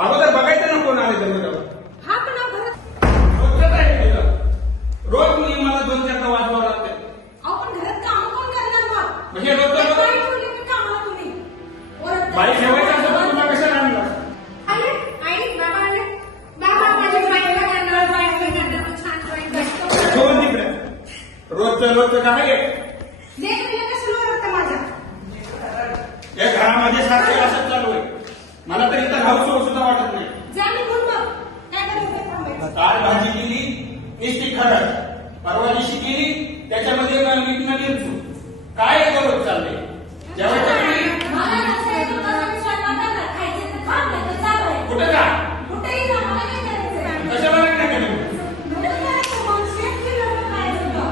अगोदर बघायचं ना कोण आले दरवाजावर. हा पण घरात रोजचं काय केलं? रोज तुम्ही मला 2-4 वाजवावं लागते. अहो पण घरात काम कोण करणार मग? म्हणजे रोजचं बाई रोज ठेवली का कामाला तुम्ही? ओरडताय. बाई ठेवायचं असं तर तुम्हाला कशाला आणलं? आले? आई, बाबा आले? बाबा माझ्या बाईला करणार, बाईला करणार, छान ड्रॉइंग करतो. ठेवून तिकडे. रोजचं काय आहे? लेकरीला कशाला ओरडता माझ्या? या घरामध्ये सारखं असंच चालू आहे. मला तर इथं राहू सुद्धा वाटत नाही. जा निघून मग. काय करायचं ते थांबायचं. काल भाजी केली ती खरं, परवा दिवशी केली त्याच्यामध्ये मीठ न मिरचू. काय करू चाललंय? जेवायचं तुम्ही मला नसेल, तुम्हाला स्वयंपाक करणार, खायचं तर खा, नाही तर जा बाहेर. कुठं का? कुठेही जा, मला काय करायचं? कशाला नाही केलं? म्हणून करायचं मग, शेत केलं खायचं का?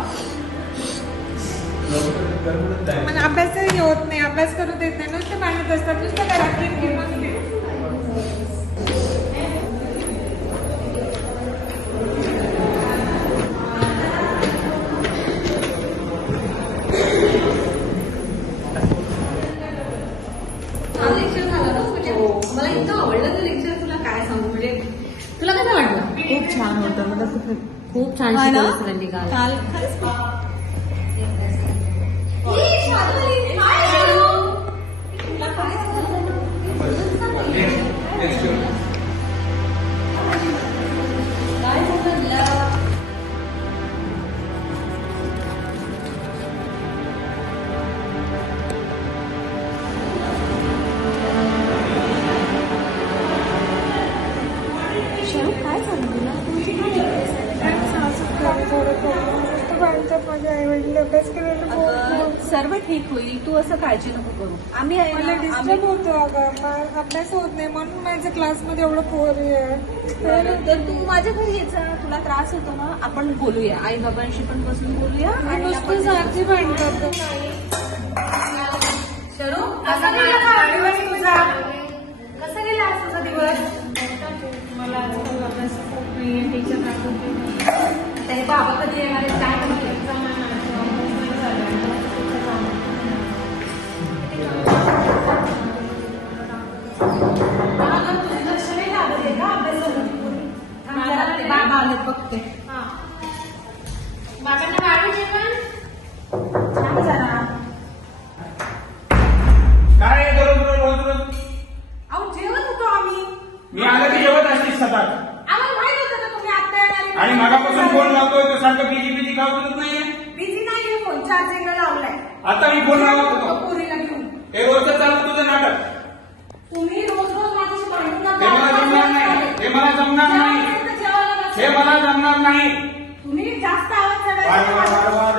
मला अभ्यासही होत नाही, अभ्यास करू देत नाही, नुसते मांडत असतात, नुसतं घरात घेऊन बसते. लेक्चर झालं ना म्हणजे मला इतकं आवडलं ते लेक्चर. तुला काय सांगू म्हणजे तुला कसं वाटलं? खूप छान होतं. मला खूप छान हा ना? शिकवलं सरांनी काल. ए, शालू, काय शालू? तुला काय झालं? काय झालं तुला? शरू काय झालं तुला? माझ्या आई वडील अभ्यास करायला अगं, सर्व ठीक होईल. तू असं काळजी नको करू. आम्ही आहे मला ना, डिस्टर्ब होतो. अगं अभ्यास होत नाही म्हणून माझ्या क्लासमध्ये एवढं पोरी आहे. तर तू माझ्या घरी यायचा. तुला त्रास होतो ना, आपण बोलूया. आई बाबांशी पण बसून बोलूया. आणि नुसतं आपण सारखी भांडतात. शरू, कसा गेला का दिवस तुझा? कसा गेला आज तुझा दिवस? मला आजकाल अभ्यास होत नाहीये, टीचर दाखवते. आता हे बाबा कधी येणार आहेत काय माहिती? तुझं लक्ष नाही लागत आहे का अभ्यासामध्ये? थांब जरा, ते बाबा आलेत बघते. बाबांना वाढू जेवण? थांब जरा. काय आहे रोज? अहो जेवत होतो आम्ही. मी आलं की जेवत असतील सतत. आम्हाला माहित होतं का तुम्ही आत्ता येणार आहे? आणि मगापासून फोन लावतोय तो सारखं बिजी का बोलत नाहीये. बिझी नाहीये, फोन चार्जिंगला लावलाय. आता मी फोन लावत होतो. पोरीला घेऊन. हे रोजचं चालू तुझं नाटक. तुम्ही रोज रोज माझ्याशी भांडून हे मला जमणार नाही. हे मला जमणार नाही. हे मला जमणार नाही. तुम्ही जास्त आवाज वारंवार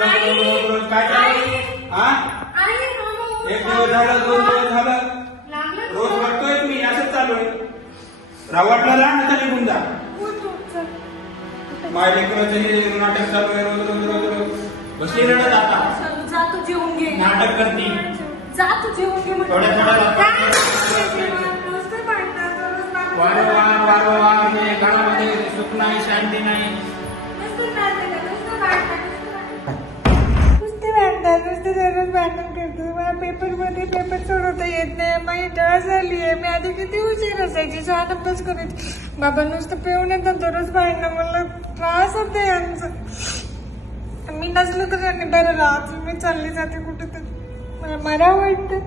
रोज काय चालू? हा? एक दिवस झालं, 2 दिवस झालं. रोज बघतोय मी असंच चालू आहे. रावटला जा नाही निघून जा. माझ्या लेकराचं हे नाटक चालू आहे रोज. बसली रडत आता. जा तू जेवून घे. नाटक करती. जा तू जेवून घे म्हटलं. थोड्या नुसतं भांडतात. रोज बाबा- वारंवार म्हणजे घरामध्ये सुख नाही, शांती नाही. नुसतं भांडतात, नुसतं भांडतात. नुसते भांडतात, नुसते दररोज भांडण करतो. मला पेपर सोडवता येत नाही. माझी डळ झाली आहे. मी आधी किती उशीर असायची, छान अभ्यास करायची. बाबा नुसतं पिऊन येतात, दररोज भांडणं. मला त्रास होते यांचं. मी नसलो तर यांनी बरं राहत. मी चालली जाते कुठे तर मला वाटतं.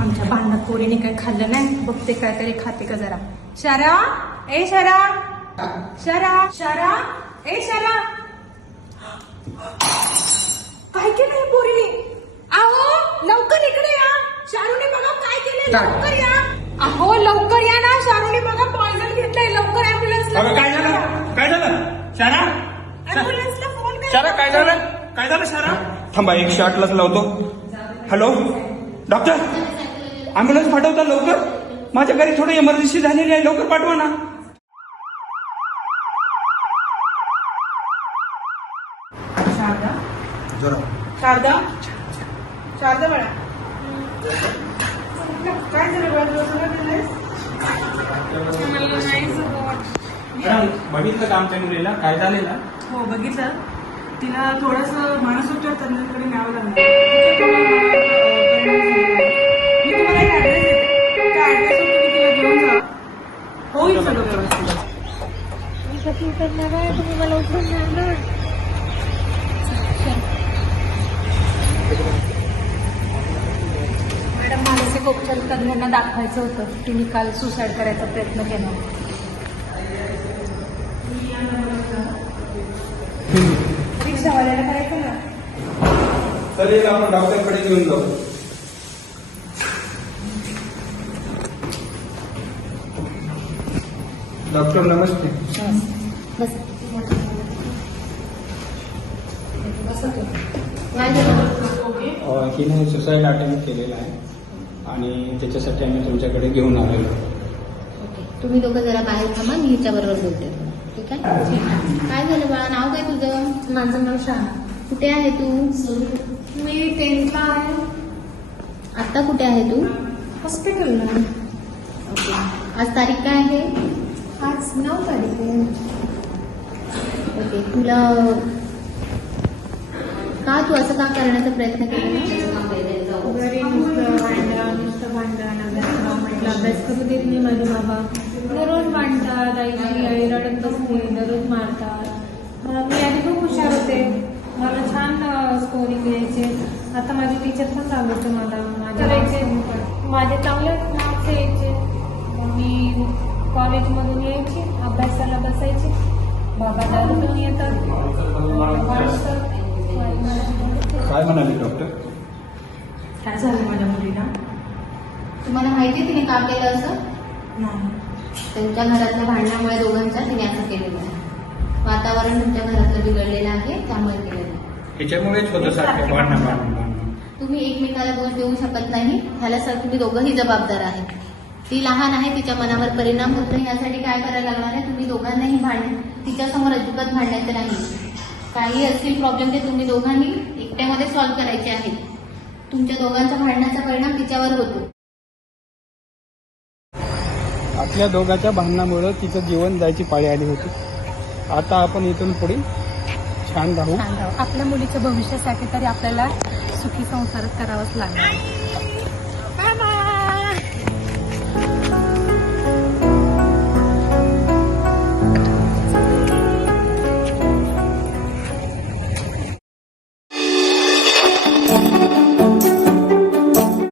आमच्या भांडणात पोरीने काही खाल्लं नाही. बघते काहीतरी खाते का जरा. शरा, ए शरा, शरा, ए शरा. काय केलं हे पोरीने? अहो लवकर इकडे या. शारूने बघा काय केलंय. लवकर या. अहो लवकर या ना. शारूने बघा पॉइझन घेतलंय. लवकर ऍम्ब्युलन्सला अगं काय झालं? शारा? ऍम्ब्युलन्सला फोन करा. शारा काय झालं शारा? थांबा 108 ला लावतो. हॅलो डॉक्टर, अँब्युलन्स पाठवता लवकर. माझ्या घरी थोडी इमर्जन्सी झालेली आहे, लवकर पाठवा ना. शारदा बाळा, काय झालं बाळा? तुला नाही मॅडम बघितलं का आमच्या मुलीला काय झालेलं? हो बघितलं. तिला थोडंसं मानसोपचार तज्ञाकडे न्यावं लागलं. मी तुम्हाला एक ऍड्रेस देते, त्या ऍड्रेसवर तुम्ही तिला घेऊन जा. होईल सगळं व्यवस्थित. मी कशी करणार आहे, तुम्ही मला उठून जाणार. मॅडम मानसिक उपचार तज्ञांना दाखवायचं होतं. तिने काल सुसाईड करायचा प्रयत्न केला. रिक्षावाल्याला करायचं ना. चालेल आपण डॉक्टरकडे घेऊन जाऊ. डॉक्टर नमस्ते. हिने सुसाईड अटेम्प्ट केलेला आहे आणि त्याच्यासाठी आम्ही तुमच्याकडे घेऊन आलेलो. तुम्ही दोघं जरा बाहेर थांबा, मी हिच्याबरोबर बोलते. ठीक आहे? काय झालं बाळा, नाव काय तुझं? माझं नाव शाळा. कुठे आहे तू? मी 10th ला आहे. आत्ता कुठे आहे तू? हॉस्पिटलला. ओके. आज तारीख काय आहे? आज 9 तारीख आहे. ओके. तुला का तू असं का करण्याचा प्रयत्न केला? घरी नुसतं भांडण अभ्यास म्हटलं अभ्यास करू देत नाही माझे बाबा. दररोज भांडतात, आई रडत बसते, दररोज मारतात. मी आधी खूप हुशार होते, मला छान स्कोरिंग यायचे. आता माझे टीचर पण सांगायचे माझे चांगले मार्क्स यायचे. मी कॉलेजमधून यायची, अभ्यासाला बसायची. बाबा दारू पण येतात, काय म्हणाले डॉक्टर? काय झालं माझ्या मुलीला? तुम्हाला माहिती तिने का केलं असं? नाही. त्यांच्या घरातल्या भांडणामुळे दोघांच्या तिने असं केलेलं आहे. वातावरण तुमच्या घरातलं बिघडलेलं आहे, त्यामुळे केलेलं आहे. ह्याच्यामुळेच होतं सारखं भांडण. तुम्ही एकमेकाला दोष देऊ शकत नाही. ह्याला सर तुम्ही दोघंही जबाबदार आहे. ती लहान आहे, तिच्या मनावर परिणाम होत नाही. यासाठी काय करायला लागणार आहे? तुम्ही दोघांनाही तिच्यासमोर अजिबात भांडायचं नाही. काही असतील प्रॉब्लेम ते तुम्ही दोघांनी एकट्यामध्ये सॉल्व्ह करायचे आहेत. तुमच्या दोघांच्या भांडणाचा परिणाम तिच्यावर होतो. आपल्या दोघांच्या भांडणामुळे तिचं जीवन जायची पाळी आली होती. आता आपण इथून पुढे छान राहू. आपल्या मुलीच्या भविष्यासाठी तरी आपल्याला सुखी संसार करावाच लागणार.